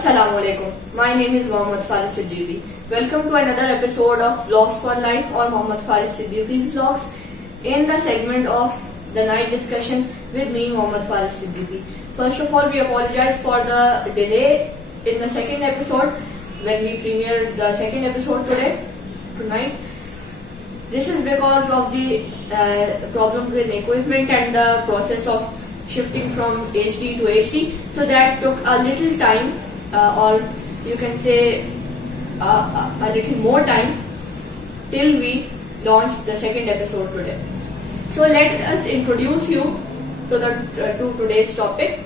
Assalamualaikum. My name is Mohammad Faris Siddiqui. Welcome to another episode of Vlogs for Life or Mohammad Faris Siddiqui's Vlogs in the segment of the night discussion with me, Mohammad Faris Siddiqui. First of all, we apologize for the delay in the second episode when we premiered the second episode tonight. This is because of the problems with equipment and the process of shifting from HD to HD. So that took a little time, or you can say a little more time, till we launched the second episode today. So let us introduce you to today's topic.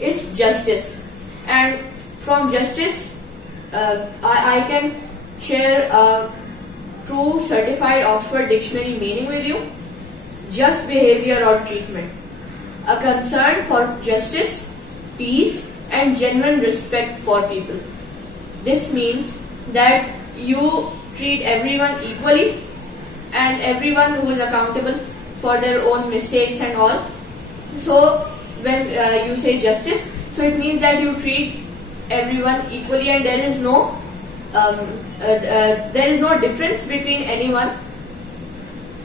It's justice, and from justice, I can share a true certified Oxford Dictionary meaning with you. Just behavior or treatment. A concern for justice, peace, and genuine respect for people. This means that you treat everyone equally and everyone who is accountable for their own mistakes and all. So when you say justice, so it means that you treat everyone equally and there is no difference between anyone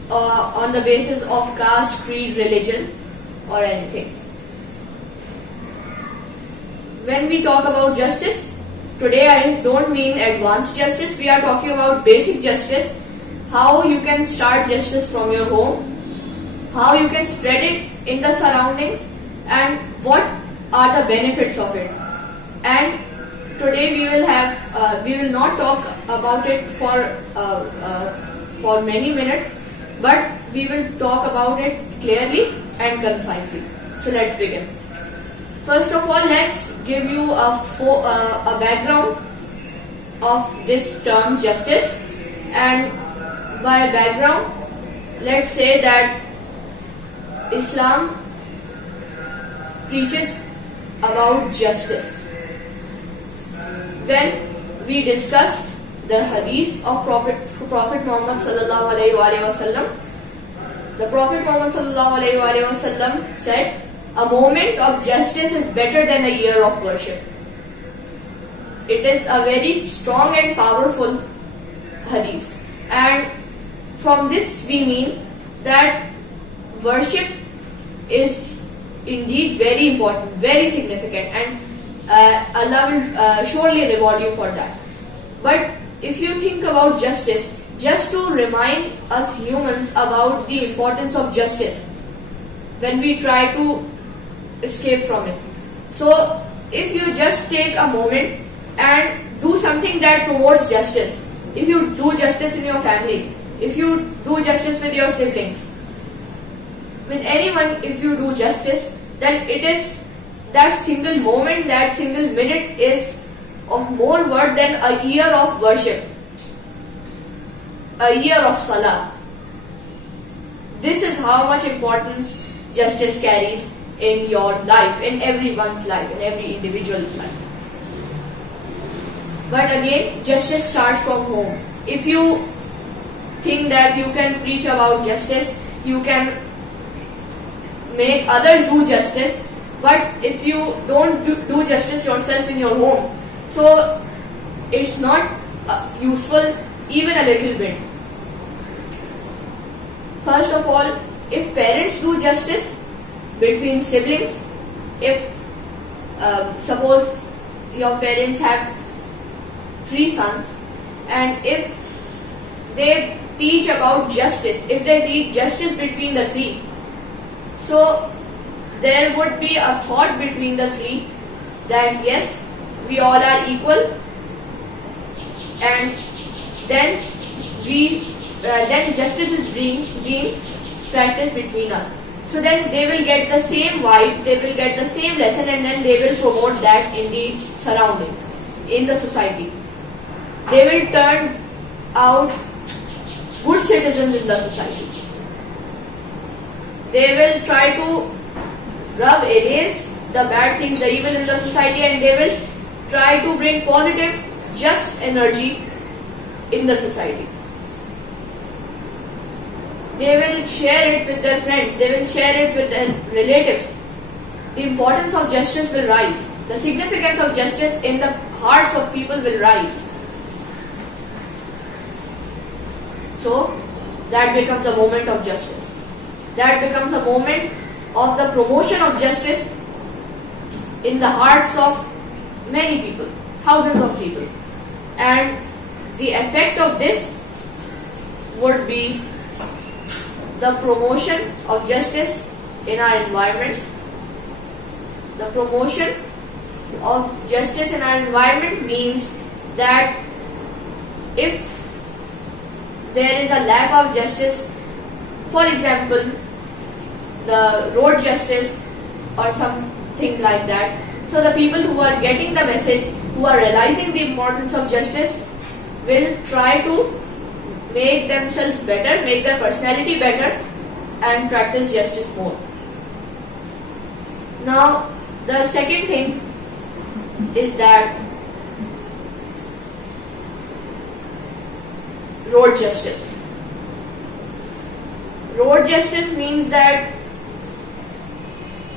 on the basis of caste, creed, religion or anything. When we talk about justice, today I don't mean advanced justice, we are talking about basic justice, how you can start justice from your home, how you can spread it in the surroundings, and what are the benefits of it. And today we will not talk about it for many minutes, but we will talk about it clearly and concisely. So let's begin. First of all, let's give you a background of this term justice, and by background, let's say that Islam preaches about justice. When we discuss the hadith of Prophet Muhammad sallallahu alaihi wasallam, the Prophet Muhammad sallallahu alaihi wasallam said, "A moment of justice is better than a year of worship." It is a very strong and powerful hadith, and from this we mean that worship is indeed very important, very significant, and Allah will surely reward you for that. But if you think about justice, just to remind us humans about the importance of justice when we try to escape from it. So if you just take a moment and do something that promotes justice, if you do justice in your family, if you do justice with your siblings, with anyone, if you do justice, then it is that single moment, that single minute is of more worth than a year of worship, a year of salah. This is how much importance justice carries in your life, in everyone's life, in every individual's life. But again, justice starts from home. If you think that you can preach about justice, you can make others do justice, but if you don't do justice yourself in your home, so it's not useful even a little bit. First of all, if parents do justice between siblings, if suppose your parents have 3 sons, and if they teach about justice, if they teach justice between the 3, so there would be a thought between the 3 that yes, we all are equal, and then justice is being practiced between us. So then they will get the same vibes, they will get the same lesson, and then they will promote that in the surroundings, in the society. They will turn out good citizens in the society. They will try to erase the bad things, the evil in the society, and they will try to bring positive, just energy in the society. They will share it with their friends, they will share it with their relatives. The importance of justice will rise. the significance of justice in the hearts of people will rise. So that becomes a moment of justice. That becomes a moment of the promotion of justice in the hearts of many people, thousands of people. And the effect of this would be the promotion of justice in our environment. The promotion of justice in our environment means that if there is a lack of justice, for example, the road justice or something like that, so the people who are getting the message, who are realizing the importance of justice, will try to make themselves better, make their personality better, and practice justice more. Now, the second thing is that road justice. Road justice means that,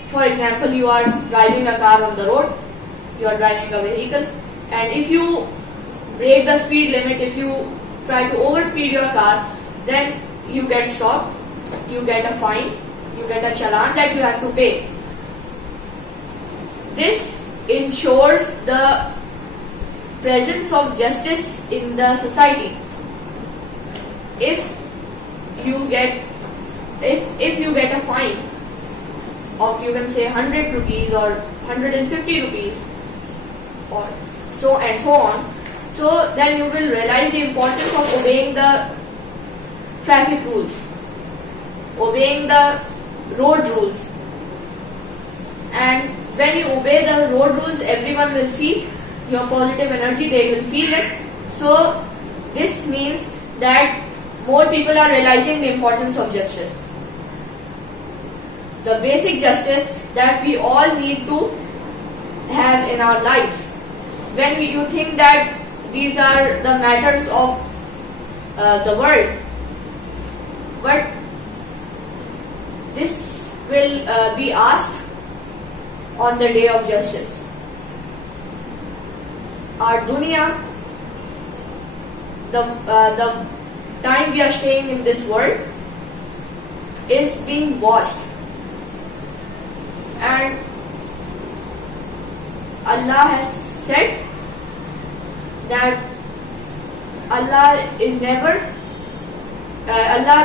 for example, you are driving a car on the road, you are driving a vehicle, and if you break the speed limit, if you try to overspeed your car, then you get stopped, you get a fine, you get a challan that you have to pay. This ensures the presence of justice in the society. If you get a fine of, you can say, 100 rupees or 150 rupees or so and so on, so then you will realize the importance of obeying the traffic rules, obeying the road rules. And when you obey the road rules, everyone will see your positive energy, they will feel it. So this means that more people are realizing the importance of justice. The basic justice that we all need to have in our lives. When you think that these are the matters of the world, but this will be asked on the day of justice. Our dunya, the time we are staying in this world, is being watched, and Allah has said that Allah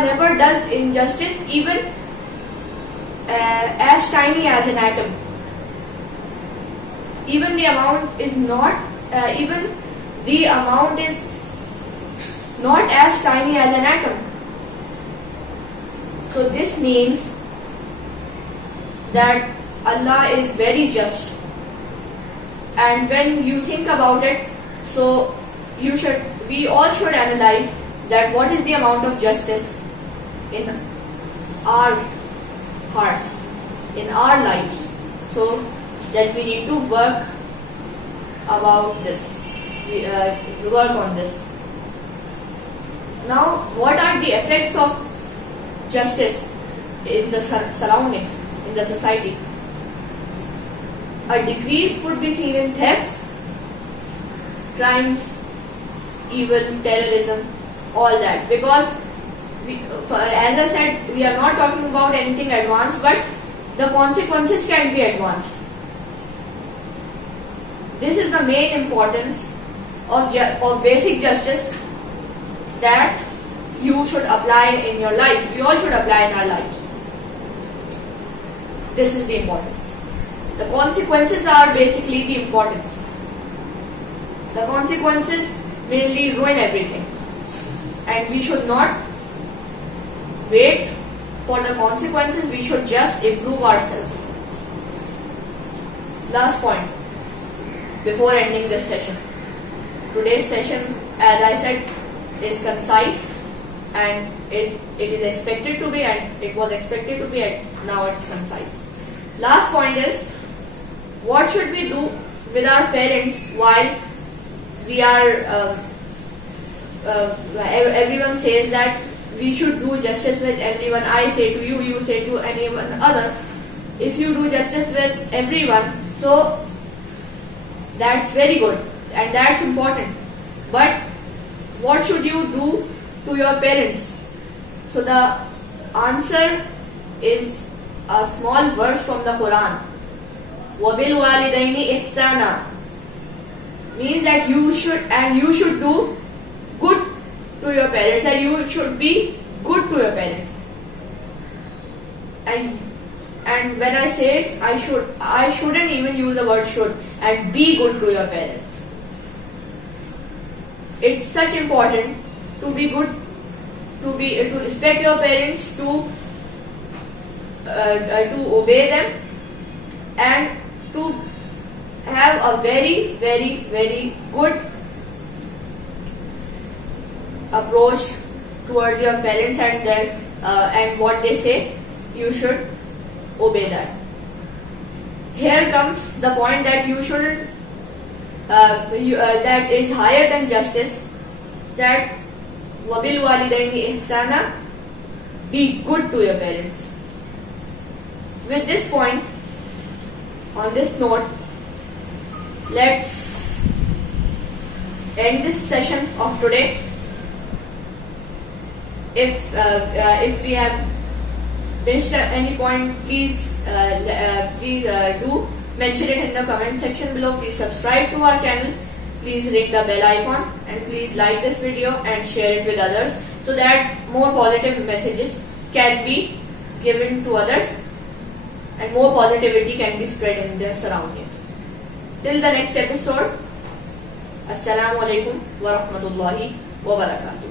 never does injustice, even as tiny as an atom. Even the amount is not as tiny as an atom. So this means that Allah is very just. And when you think about it, so we all should analyze that what is the amount of justice in our hearts, in our lives. So that we need to work about this, work on this. Now, what are the effects of justice in the surroundings, in the society? A decrease would be seen in theft, crimes, evil, terrorism, all that. Because, as I said, we are not talking about anything advanced, but the consequences can be advanced. This is the main importance of basic justice that you should apply in your life. We all should apply in our lives. This is the importance. The consequences are basically the importance. The consequences mainly ruin everything, and we should not wait for the consequences. We should just improve ourselves. Last point before ending this session. Today's session, as I said, is concise, and it is expected to be, and it was expected to be, and now it's concise. Last point is, what should we do with our parents while we are everyone says that we should do justice with everyone. I say to you, you say to anyone other. If you do justice with everyone, so That's very good and that's important. But what should you do to your parents? So the answer is a small verse from the Quran. وَبِالْوَالِدَيْنِ إِحْسَانًا means that you should do good to your parents, and you should be good to your parents. And when I say I shouldn't even use the word should, and be good to your parents. It's such important to be good, to respect your parents, to obey them, and to have a very, very, very good approach towards your parents, and what they say, you should obey that. Here comes the point that you shouldn't, that is higher than justice, that وَبِالْوَالِدَيْنِ إِحْسَانًا, be good to your parents. With this point, on this note, let's end this session of today. If we have missed any point, please do mention it in the comment section below. Please subscribe to our channel, please ring the bell icon, and please like this video and share it with others, so that more positive messages can be given to others and more positivity can be spread in their surroundings. Till the next episode, Assalamu alaikum wa rahmatullahi wa barakatuh.